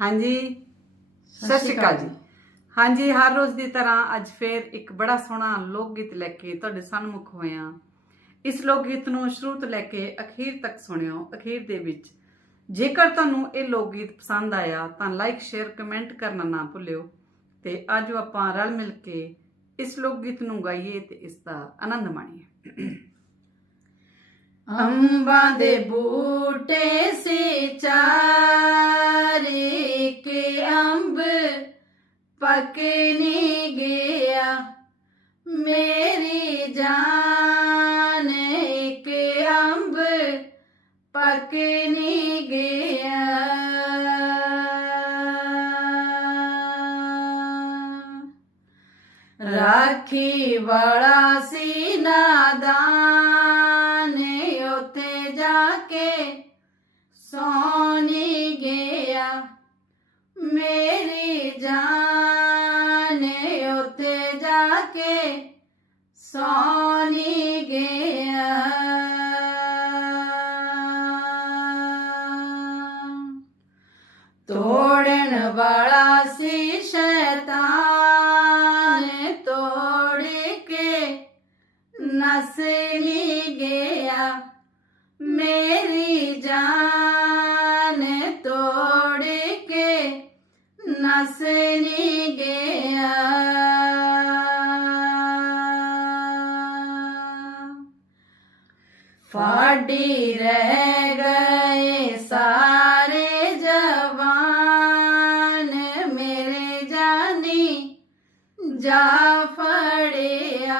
ਹਾਂਜੀ। ਸਤਿ ਸ਼੍ਰੀ ਅਕਾਲ ਜੀ। ਹਾਂਜੀ ਹਰ ਰੋਜ਼ ਦੀ ਤਰ੍ਹਾਂ ਅੱਜ ਫੇਰ ਇੱਕ ਬੜਾ ਸੋਹਣਾ ਲੋਕ ਗੀਤ ਲੈ ਕੇ ਤੁਹਾਡੇ ਸਾਹਮਣੇ ਹੋਇਆ ਇਸ ਲੋਕ ਗੀਤ ਨੂੰ ਸ਼ੁਰੂ ਤੋਂ ਲੈ ਕੇ ਅਖੀਰ ਤੱਕ ਸੁਣਿਓ। ਅਖੀਰ ਦੇ ਵਿੱਚ ਜੇਕਰ ਤੁਹਾਨੂੰ ਇਹ ਲੋਕ ਗੀਤ ਪਸੰਦ ਆਇਆ ਤਾਂ ਲਾਈਕ ਸ਼ੇਅਰ ਕਮੈਂਟ ਕਰਨਾ ਨਾ ਭੁੱਲਿਓ। ਤੇ ਅੱਜ ਆਪਾਂ ਰਲ ਮਿਲ ਕੇ ਇਸ ਲੋਕ ਗੀਤ ਨੂੰ ਗਾਈਏ ਤੇ ਇਸ ਦਾ ਆਨੰਦ ਮਾਣੀਏ। ਅੰਬਾਂ ਦੇ ਬੂਟੇ ਸੇ ਚਾਰੇ अंब पकने गया। मेरी जान एक अंब पकने गया। राखी बड़ा सी नादान उते जाके सोनी गया। मेरी जान उत जाके सोनी गया। तोड़न वाला सी शैतान तोड़ के नसली गया। मेरी रह गए सारे जवान। मेरे जाने जा फड़िया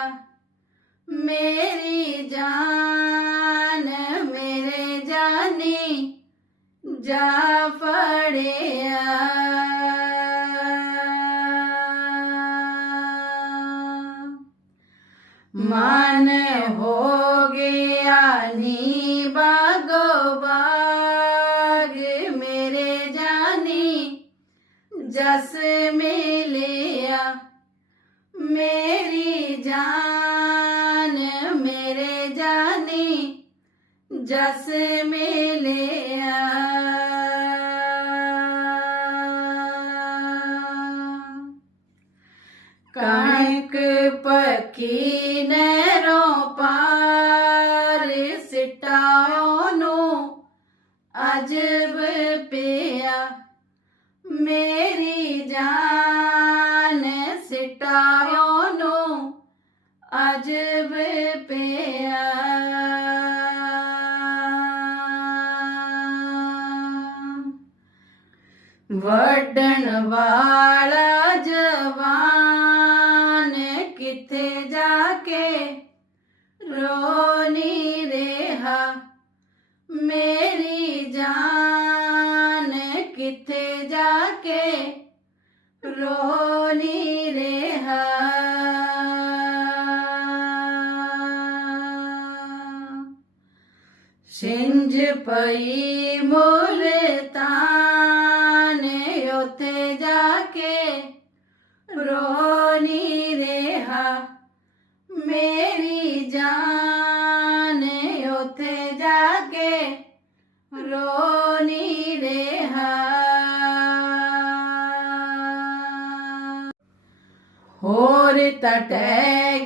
मेरी जान, मेरे जाने जा फड़िया मान हो गया नी ਮੇਰੀ ਜਾਨ ਮੇਰੇ ਜਾਨੀ ਜਸ ਮਿਲਿਆ ਕਣਕ ਪੱਕੀ ਨਹਿਰੋਂ ਪਾਰ ਸਿਟਾਓ ਨੂੰ ਅਜਬ ਪਿਆ ਮੇਰੀ ਜਾਨ ਸਿਟਾਓ वडण वाला जवान किथे जाके रोनी रेहा? मेरी जान किथे जाके रोनी रेहा? सिंज पई मोरे तान होर तट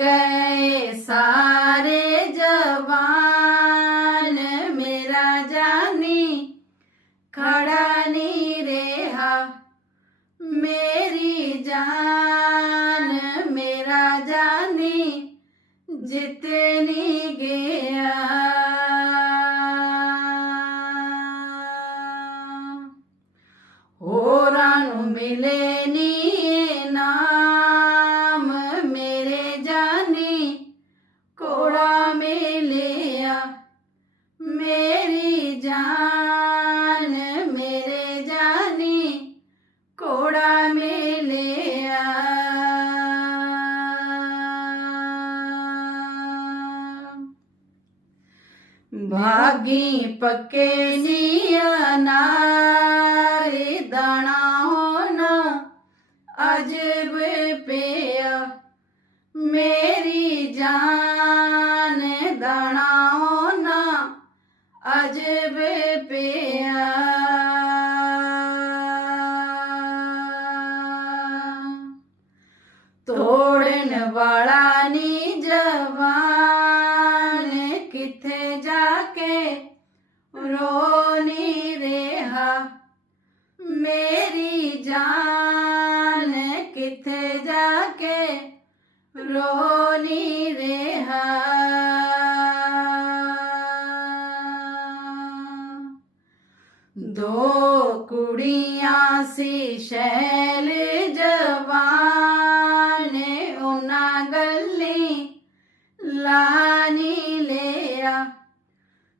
गए सारे जवान। मेरा जानी खड़ा नी रेहा, मेरी जान। मेरा जानी जितनी गया। होरानु मिले मेरी जान मेरे जानी कोड़ा मेले भागी पके सिया दाना होना अजब पेया। मेरे तोड़न वाला नी जवान किथे जाके रोनी रेहा? मेरी जान किथे जाके रो दो कुड़िया सी शैल जवान उना गली लानी ले आ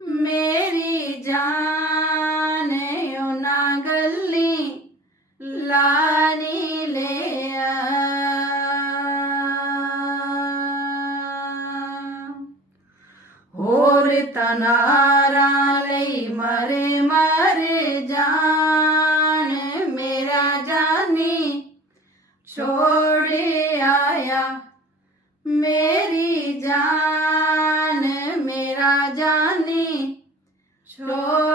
मेरी जान होर तनाराले मरे मरे जान मेरा जानी छोड़ आया मेरी जान मेरा जानी छोड़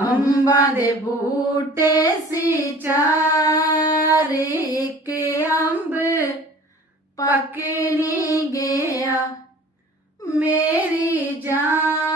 ਅੰਬਾਂ ਦੇ ਬੂਟੇ ਸੀ ਚਾਰ ਇੱਕ ਅੰਬ ਪੱਕ ਨਹੀਂ ਗਿਆ। ਮੇਰੀ ਜਾਨ